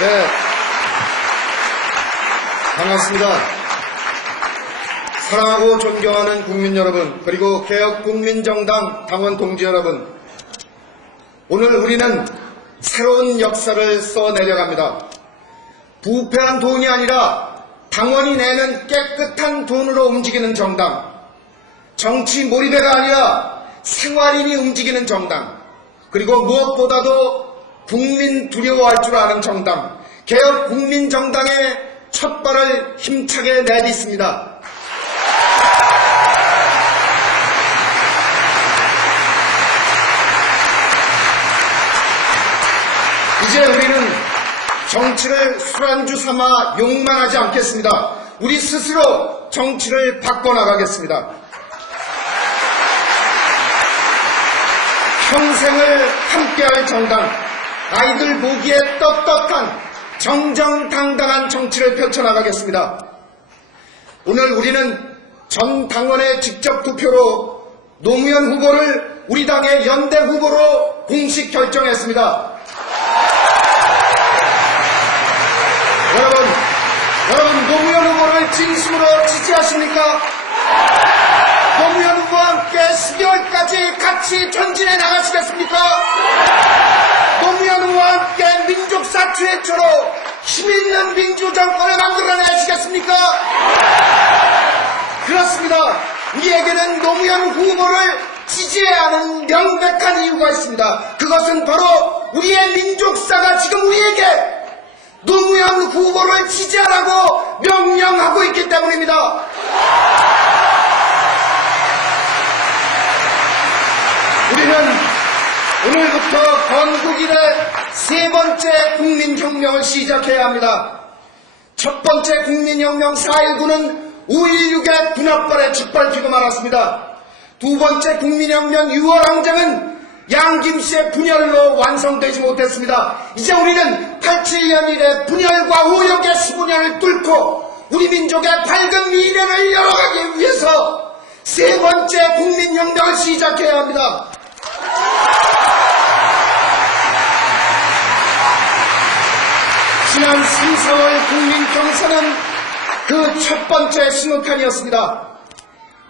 네, 반갑습니다. 사랑하고 존경하는 국민 여러분, 그리고 개혁국민정당 당원 동지 여러분, 오늘 우리는 새로운 역사를 써내려갑니다. 부패한 돈이 아니라 당원이 내는 깨끗한 돈으로 움직이는 정당, 정치 몰입회가 아니라 생활인이 움직이는 정당, 그리고 무엇보다도 국민 두려워할 줄 아는 정당, 개혁국민정당의 첫 발을 힘차게 내딛습니다. 이제 우리는 정치를 술안주 삼아 욕만 하지 않겠습니다. 우리 스스로 정치를 바꿔나가겠습니다. 평생을 함께할 정당, 아이들 보기에 떳떳한 정정당당한 정치를 펼쳐나가겠습니다. 오늘 우리는 전 당원의 직접 투표로 노무현 후보를 우리 당의 연대 후보로 공식 결정했습니다. 여러분 노무현 후보를 진심으로 지지하십니까? 노무현 후보와 함께 12월까지 같이 전진해 나가시겠습니까? 노무현 후보와 함께 민족사 최초로 힘있는 민주정권을 만들어내시겠습니까? 그렇습니다. 우리에게는 노무현 후보를 지지해야 하는 명백한 이유가 있습니다. 그것은 바로 우리의 민족사가 지금 우리에게 노무현 후보를 지지하라고 명령하고 있기 때문입니다. 우리는 오늘부터 건국 이래 세 번째 국민혁명을 시작해야 합니다. 첫 번째 국민혁명 4.19는 5.16의 분합발에 짓밟히고 말았습니다. 두 번째 국민혁명 6월 항쟁은 양김씨의 분열로 완성되지 못했습니다. 이제 우리는 87년 이래 분열과 오역의 15년을 뚫고 우리 민족의 밝은 미래를 열어가기 위해서 세 번째 국민혁명을 시작해야 합니다. 지난 3, 4월 국민경선은 그 첫 번째 신호탄이었습니다.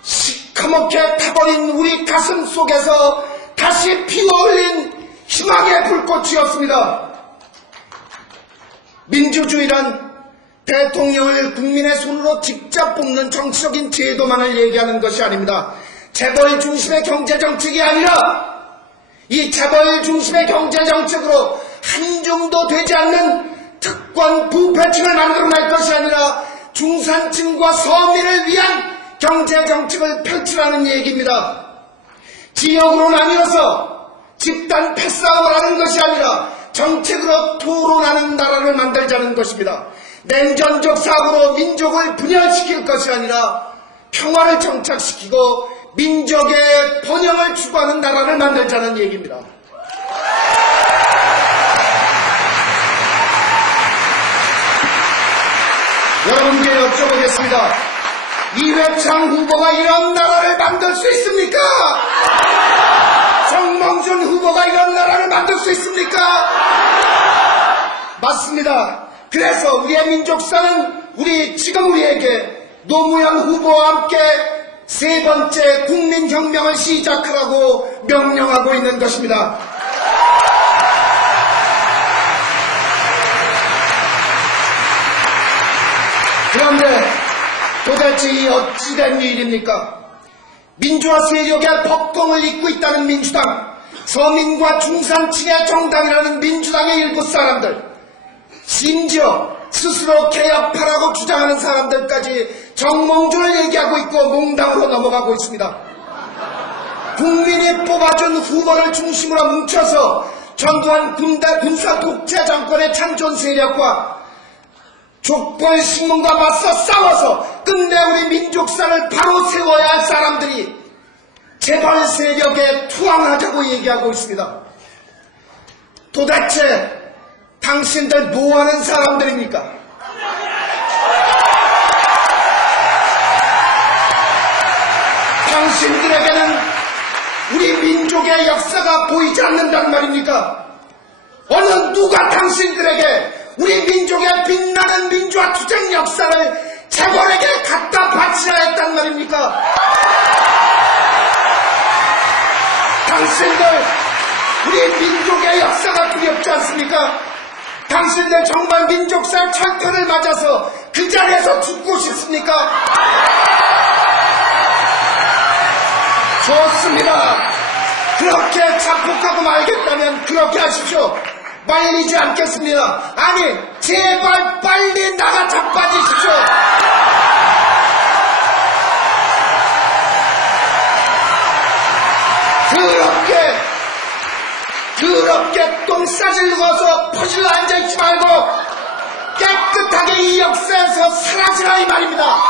시커멓게 타버린 우리 가슴 속에서 다시 피어올린 희망의 불꽃이었습니다. 민주주의란 대통령을 국민의 손으로 직접 뽑는 정치적인 제도만을 얘기하는 것이 아닙니다. 재벌 중심의 경제정책이 아니라 이 재벌 중심의 경제정책으로 한줌도 되지 않는 특권 부패층을 만들어낼 것이 아니라 중산층과 서민을 위한 경제정책을 펼치라는 얘기입니다. 지역으로 나뉘어서 집단 패싸움을 하는 것이 아니라 정책으로 토론하는 나라를 만들자는 것입니다. 냉전적 사고로 민족을 분열시킬 것이 아니라 평화를 정착시키고 민족의 번영을 추구하는 나라를 만들자는 얘기입니다. 여러분께 여쭤보겠습니다. 이회창 후보가 이런 나라를 만들 수 있습니까? 정몽준 후보가 이런 나라를 만들 수 있습니까? 맞습니다. 그래서 우리의 민족사는 지금 우리에게 노무현 후보와 함께 세 번째 국민혁명을 시작하라고 명령하고 있는 것입니다. 그런데 도대체 이 어찌된 일입니까? 민주화 세력의 법공을 잇고 있다는 민주당, 서민과 중산층의 정당이라는 민주당의 일부 사람들, 심지어 스스로 개혁파라고 주장하는 사람들까지 정몽준을 얘기하고 있고 몽당으로 넘어가고 있습니다. 국민이 뽑아준 후보를 중심으로 뭉쳐서 전두환 군사 독재 정권의 찬존 세력과 족벌 식문과 맞서 싸워서 끝내 우리 민족사를 바로 세워야 할 사람들이 재벌 세력에 투항하자고 얘기하고 있습니다. 도대체 당신들 뭐하는 사람들입니까? 당신들에게는 우리 민족의 역사가 보이지 않는단 말입니까? 어느 누가 당신들에게 우리 역사를 재벌에게 갖다 바치라 했단 말입니까? 당신들 우리 민족의 역사가 두렵지 않습니까? 당신들 정말 민족사 철퇴를 맞아서 그 자리에서 죽고 싶습니까? 좋습니다. 그렇게 자폭하고 말겠다면 그렇게 하십시오. 말리지 않겠습니다. 아니 제발 빨리 나가 자빠지십시오. 더럽게 똥 싸질고 와서 퍼질러 앉아있지 말고 깨끗하게 이 역사에서 사라지라 이 말입니다.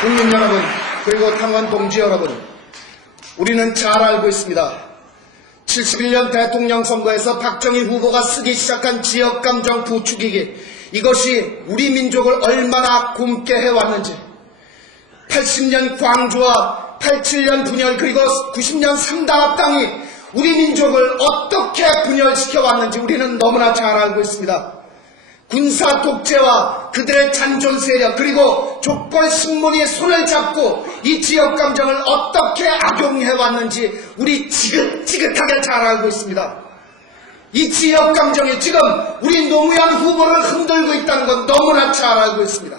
국민 여러분, 그리고 당원 동지 여러분, 우리는 잘 알고 있습니다. 71년 대통령 선거에서 박정희 후보가 쓰기 시작한 지역감정 부추기기, 이것이 우리 민족을 얼마나 굶게 해왔는지, 80년 광주와 87년 분열 그리고 90년 3당 합당이 우리 민족을 어떻게 분열시켜왔는지 우리는 너무나 잘 알고 있습니다. 군사 독재와 그들의 잔존 세력 그리고 족벌 식문이 손을 잡고 이 지역 감정을 어떻게 악용해왔는지 우리 지긋지긋하게 잘 알고 있습니다. 이 지역 감정이 지금 우리 노무현 후보를 흔들고 있다는 건 너무나 잘 알고 있습니다.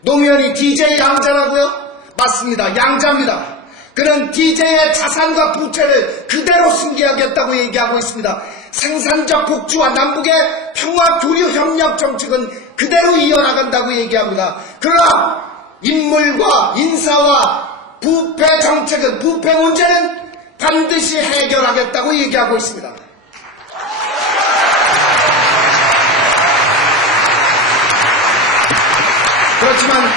노무현이 DJ 양자라고요? 맞습니다. 양자입니다. 그는 DJ의 자산과 부채를 그대로 승계하겠다고 얘기하고 있습니다. 생산적 복지와 남북의 평화 교류 협력 정책은 그대로 이어나간다고 얘기합니다. 그러나 인물과 인사와 부패 정책은, 부패 문제는 반드시 해결하겠다고 얘기하고 있습니다. 그렇지만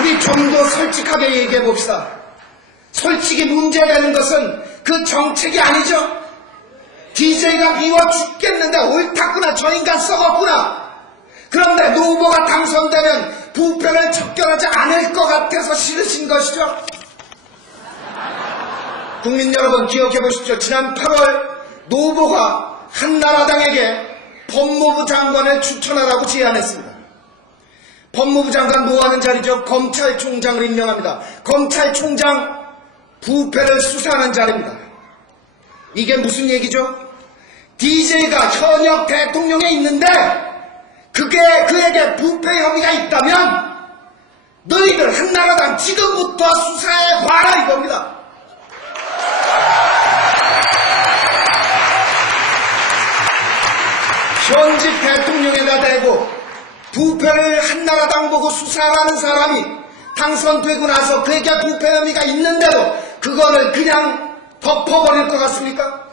우리 좀 더 솔직하게 얘기해 봅시다. 솔직히 문제되는 것은 그 정책이 아니죠. DJ가 미워 죽겠는데 옳았구나, 저 인간 썩었구나. 그런데 노 후보가 당선되면 부패를 척결하지 않을 것 같아서 싫으신 것이죠. 국민 여러분 기억해 보십시오. 지난 8월 노 후보가 한나라당에게 법무부 장관을 추천하라고 제안했습니다. 법무부 장관 뭐 하는 자리죠? 검찰총장을 임명합니다. 검찰총장 부패를 수사하는 자리입니다. 이게 무슨 얘기죠? DJ가 현역 대통령에 있는데 그에게 부패 혐의가 있다면 너희들 한나라당 지금부터 수사해 봐라 이겁니다. 현직 대통령에다 대고 부패를 한나라당 보고 수사하라는 사람이 당선되고 나서 그에게 부패 혐의가 있는데도 그거를 그냥 덮어버릴 것 같습니까?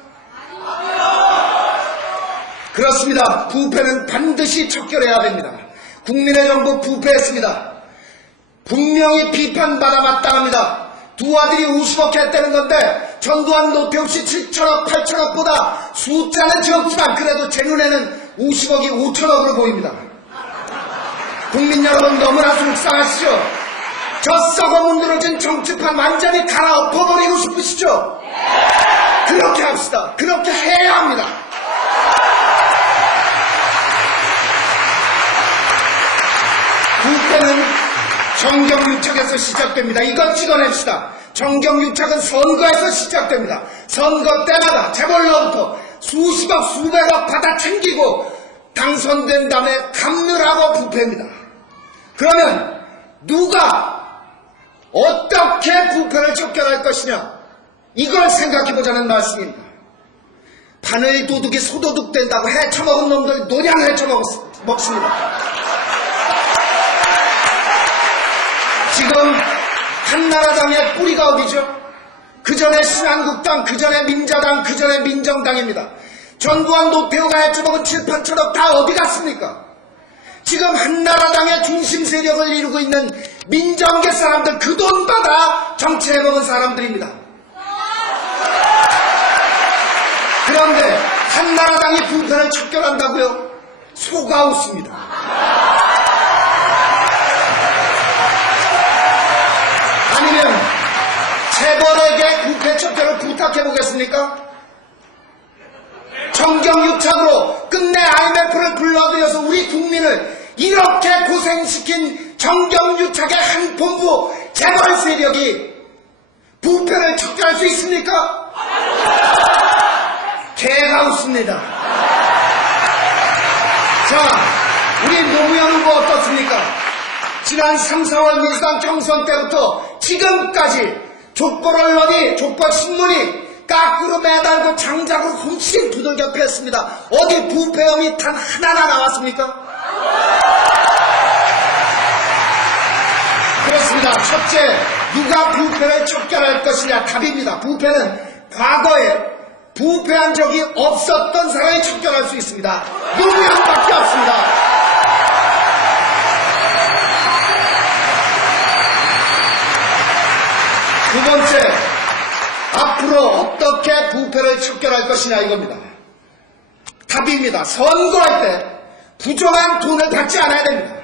그렇습니다. 부패는 반드시 척결해야 됩니다. 국민의 정부 부패했습니다. 분명히 비판받아 마땅합니다. 두 아들이 50억 했다는 건데 전두환 노태우 씨 7천억 8천억보다 숫자는 적지만 그래도 제 눈에는 50억이 5천억으로 보입니다. 국민 여러분 너무나 속상하시죠? 저 썩어 문드러진 정치판 완전히 갈아엎어버리고 싶으시죠? 그렇게 합시다. 그렇게 해야 합니다. 부패는 정경유착에서 시작됩니다. 이것 찍어냅시다. 정경유착은 선거에서 시작됩니다. 선거 때마다 재벌로부터 수십억 수백억 받아 챙기고 당선된 다음에 감멸하고 부패입니다. 그러면 누가 어떻게 부패를 척결할 것이냐, 이걸 생각해보자는 말씀입니다. 바늘 도둑이 소도둑 된다고 헤쳐먹은 놈들 노냥 헤쳐먹습니다. 지금 한나라당의 뿌리가 어디죠? 그 전에 신한국당, 그 전에 민자당, 그 전에 민정당입니다. 전두환 노태우가 헤쳐먹은 7, 8천억 다 어디 갔습니까? 지금 한나라당의 중심 세력을 이루고 있는 민정계 사람들, 그 돈 받아 정치해먹은 사람들입니다. 그런데 한나라당이 부패를 척결한다고요? 속아 웃습니다. 아니면 재벌에게 부패 척결을 부탁 생각해 보겠습니까? 정경유착으로 끝내 IMF를 불러들여서 우리 국민을 이렇게 고생시킨 정경유착의 한 본부 재벌 세력이 부패를 척결할 수 있습니까? 개가 웃습니다. 자, 우리 노무현 후보 어떻습니까? 지난 3, 4월 민주당 경선 때부터 지금까지 족벌 언론이, 족벌 신문이 까꾸로 매달고 장작으로 훔친 두들겨 팼습니다. 어디 부패 혐의 단 하나나 나왔습니까? 그렇습니다. 첫째, 누가 부패를 척결할 것이냐? 답입니다. 부패는 과거에 부패한 적이 없었던 사람이 척결할 수 있습니다. 노무현밖에 없습니다. 두 번째, 앞으로 어떻게 부패를 척결할 것이냐 이겁니다. 답입니다. 선거할 때 부정한 돈을 받지 않아야 됩니다.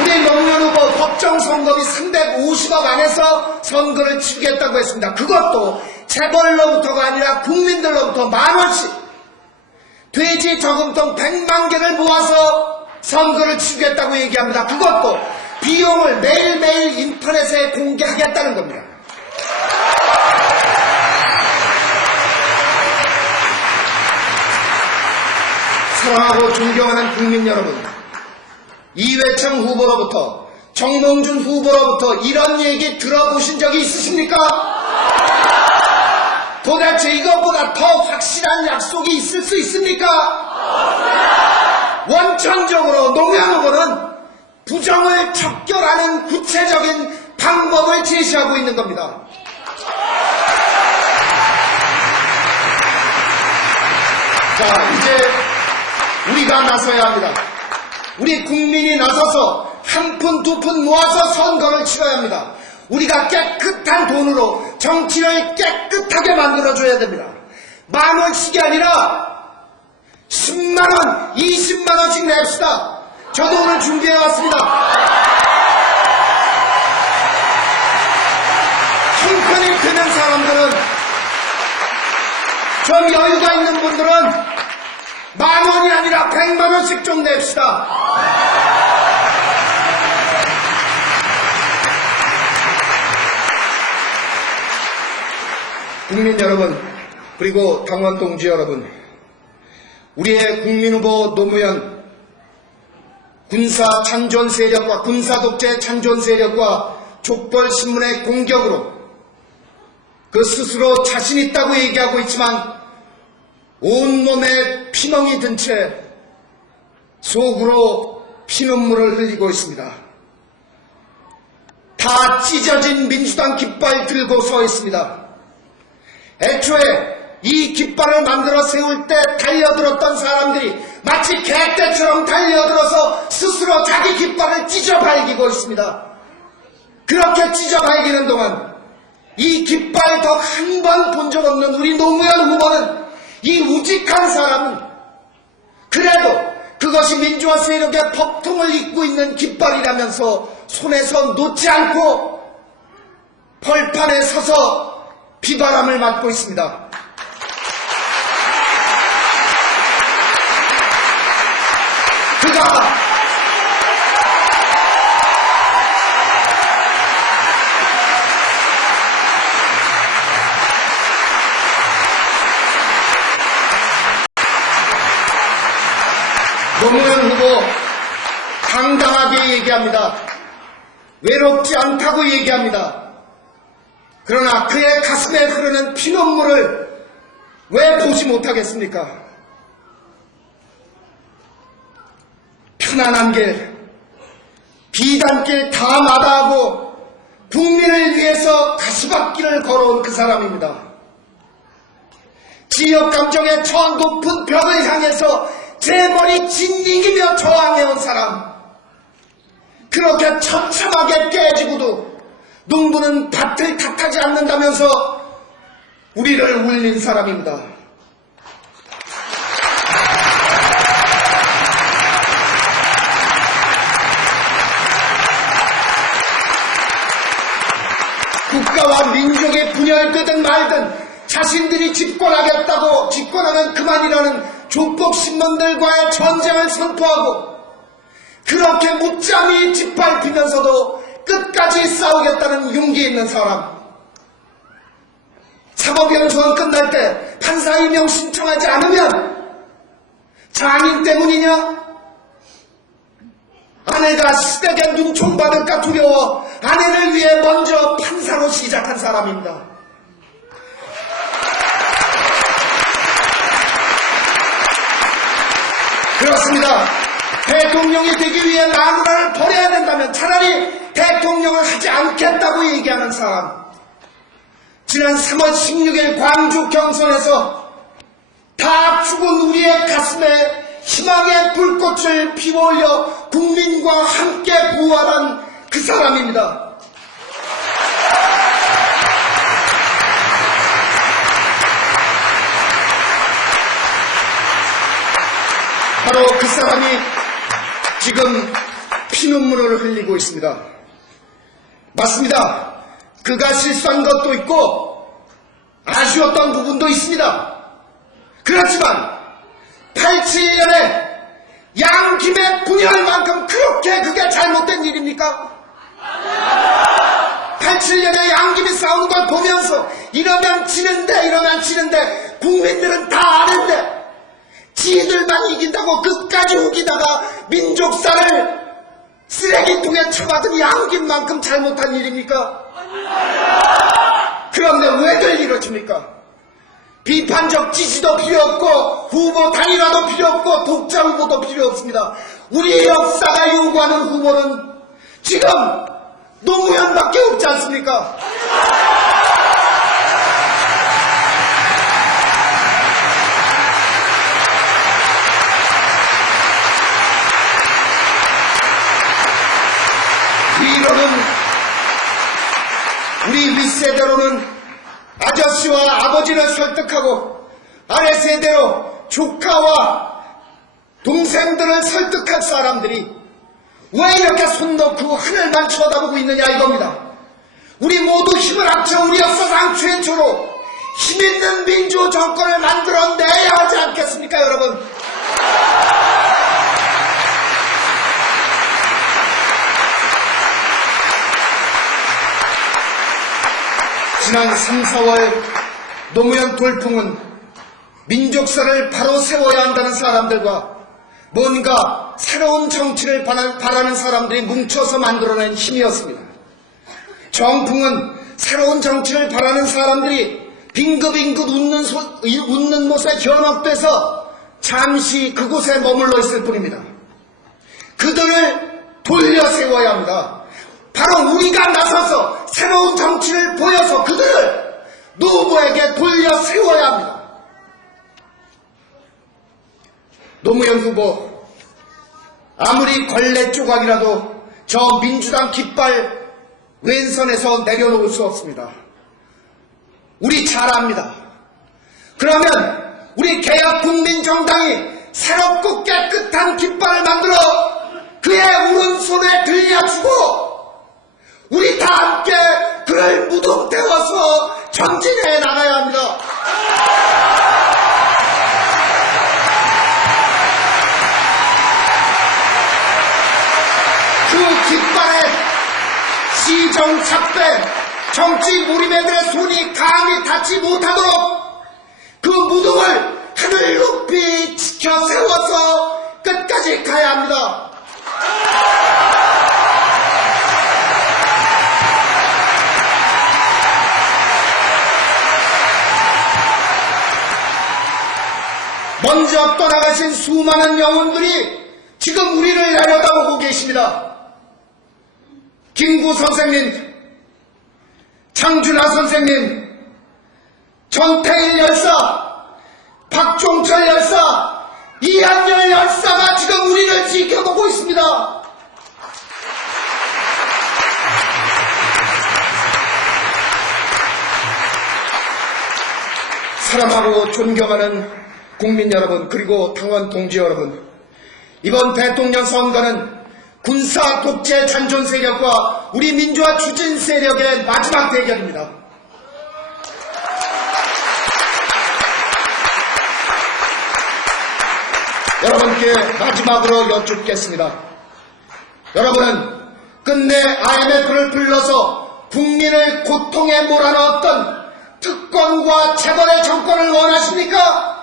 우리 노무현 후보 법정 선거비 350억 안에서 선거를 치르겠다고 했습니다. 그것도 재벌로부터가 아니라 국민들로부터 10,000원씩 돼지 저금통 100만 개를 모아서 선거를 치르겠다고 얘기합니다. 그것도 비용을 매일매일 인터넷에 공개하겠다는 겁니다. 사랑하고 존경하는 국민 여러분, 이회창 후보로부터, 정몽준 후보로부터 이런 얘기 들어보신 적이 있으십니까? 도대체 이것보다 더 확실한 약속이 있을 수 있습니까? 원천적으로 노무현 후보는 부정을 척결하는 구체적인 방법을 제시하고 있는 겁니다. 자, 이제 우리가 나서야 합니다. 우리 국민이 나서서 한 푼, 두 푼 모아서 선거를 치러야 합니다. 우리가 깨끗한 돈으로 정치를 깨끗하게 만들어줘야 됩니다. 10,000원씩이 아니라 10만원, 20만원씩 냅시다. 저도 오늘 준비해왔습니다. 형편이 드는 사람들은, 좀 여유가 있는 분들은 10,000원이 아니라 100만원씩 좀 냅시다. 국민 여러분, 그리고 당원 동지 여러분, 우리의 국민후보 노무현 군사 찬존 세력과 군사 독재 찬존 세력과 족벌 신문의 공격으로 그 스스로 자신 있다고 얘기하고 있지만 온몸에 피멍이 든 채 속으로 피눈물을 흘리고 있습니다. 다 찢어진 민주당 깃발 들고 서 있습니다. 애초에 이 깃발을 만들어 세울 때 달려들었던 사람들이 마치 개떼처럼 달려들어서 스스로 자기 깃발을 찢어발기고 있습니다. 그렇게 찢어발기는 동안 이 깃발 덕 한 번 본 적 없는 우리 노무현 후보는, 이 우직한 사람은 그래도 그것이 민주화 세력의 법통을 잇고 있는 깃발이라면서 손에서 놓지 않고 벌판에 서서 비바람을 맞고 있습니다. 그가 노무현 후보 당당하게 얘기합니다. 외롭지 않다고 얘기합니다. 그러나 그의 가슴에 흐르는 피눈물을 왜 보지 못하겠습니까? 편안한 길, 비단길 다 마다하고 국민을 위해서 가시밭길을 걸어온 그 사람입니다. 지역 감정의 저 높은 벽을 향해서 제 머리 짓이기며 저항해온 사람, 그렇게 처참하게 깨지고도 농부는 밭을 탓하지 않는다면서 우리를 울린 사람입니다. 국가와 민족의 분열되든 말든 자신들이 집권하면 그만이라는 조폭신문들과의 전쟁을 선포하고 그렇게 무참히 짓밟히면서도 끝까지 싸우겠다는 용기 있는 사람. 사법연수원 끝날 때 판사 임명 신청하지 않으면 장인 때문이냐? 아내가 시댁에 눈총 받을까 두려워 아내를 위해 먼저 판사로 시작한 사람입니다. 그렇습니다. 대통령이 되기 위해 마누라를 버려야 된다면 차라리 대통령을 하지 않겠다고 얘기하는 사람. 지난 3월 16일 광주 경선에서 다 죽은 우리의 가슴에 희망의 불꽃을 피워올려 국민과 함께 부활한 그 사람입니다. 바로 그 사람이 지금 피눈물을 흘리고 있습니다. 맞습니다. 그가 실수한 것도 있고 아쉬웠던 부분도 있습니다. 그렇지만 87년에 양김의 분열만큼 그렇게 그게 잘못된 일입니까? 87년에 양김이 싸우는 걸 보면서 이러면 지는데 국민들은 다 아는데 지들만 이긴다고 끝까지 우기다가 민족사를 쓰레기통에 쳐박은 양김만큼 잘못한 일입니까? 그런데 왜들 이러십니까? 비판적 지지도 필요 없고 후보 단일화도 필요 없고 독자 후보도 필요 없습니다. 우리 역사가 요구하는 후보는 지금 노무현밖에 없지 않습니까? 우리 윗세대로는 아저씨와 아버지를 설득하고 아래세대로 조카와 동생들을 설득할 사람들이 왜 이렇게 손 놓고 하늘만 쳐다보고 있느냐 이겁니다. 우리 모두 힘을 합쳐 우리 역사상 최초로 힘있는 민주 정권을 만들어내야 하지 않겠습니까 여러분? 지난 3, 4월 노무현 돌풍은 민족사를 바로 세워야 한다는 사람들과 뭔가 새로운 정치를 바라는 사람들이 뭉쳐서 만들어낸 힘이었습니다. 정풍은 새로운 정치를 바라는 사람들이 빙긋빙긋 웃는 모습에 현혹돼서 잠시 그곳에 머물러 있을 뿐입니다. 그들을 돌려 세워야 합니다. 바로 우리가 나서서 새로운 정치를 보여서 그들을 누구에게 돌려 세워야 합니다. 노무현 후보 아무리 걸레 조각이라도 저 민주당 깃발 왼선에서 내려놓을 수 없습니다. 우리 잘 압니다. 그러면 우리 개혁국민정당이 새롭고 깨끗한 깃발을 만들어 그의 오른손에 들려주고 우리 다 함께 그를 무덤태워서 전진해 나가야 합니다. 그 깃발에 시정착된 정치 무리매들의 손이 감히 닿지 못하도록 그 무덤을 하늘 높이 지켜 세워서 끝까지 가야 합니다. 먼저 떠나가신 수많은 영혼들이 지금 우리를 내려다보고 계십니다. 김구 선생님, 장준하 선생님, 전태일 열사, 박종철 열사, 이한열 열사가 지금 우리를 지켜보고 있습니다. 사랑하고 존경하는 국민 여러분, 그리고 당원 동지 여러분, 이번 대통령 선거는 군사 독재 잔존 세력과 우리 민주화 추진 세력의 마지막 대결입니다. 여러분께 마지막으로 여쭙겠습니다. 여러분은 끝내 IMF를 불러서 국민을 고통에 몰아넣었던 특권과 재벌의 정권을 원하십니까?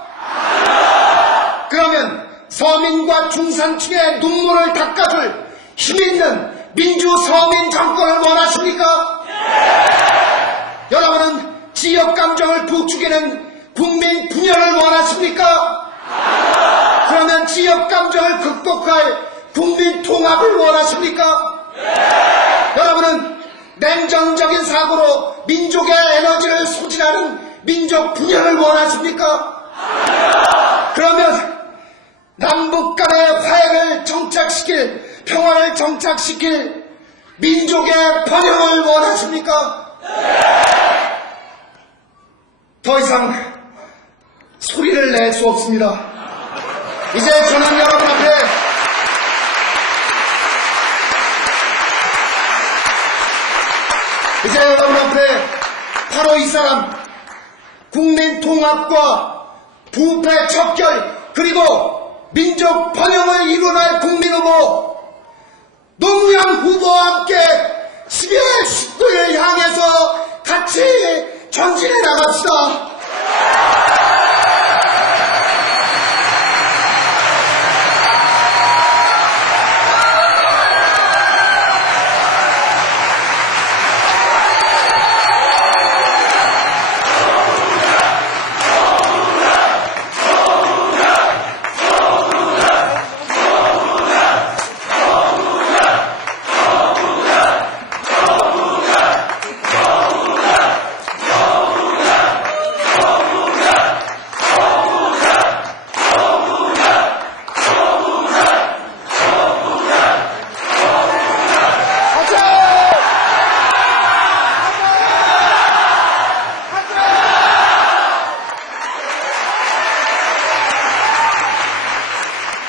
그러면 서민과 중산층의 눈물을 닦아줄 힘있는 민주 서민 정권을 원하십니까? 여러분은 지역감정을 부추기는 국민 분열을 원하십니까? 그러면 지역감정을 극복할 국민 통합을 원하십니까? 여러분은 냉정적인 사고로 민족의 에너지를 소진하는 민족 분열을 원하십니까? 그러면 남북 간의 화해를 정착시킬, 평화를 정착시킬 민족의 번영을 원하십니까? 더 이상 소리를 낼 수 없습니다. 이제 저는 여러분 앞에 바로 이 사람, 국민 통합과 부패 척결 그리고 민족 번영을 이뤄낼 국민 후보 노무현 후보와 함께 12월 19일 향해서 같이 전진해 나갑시다.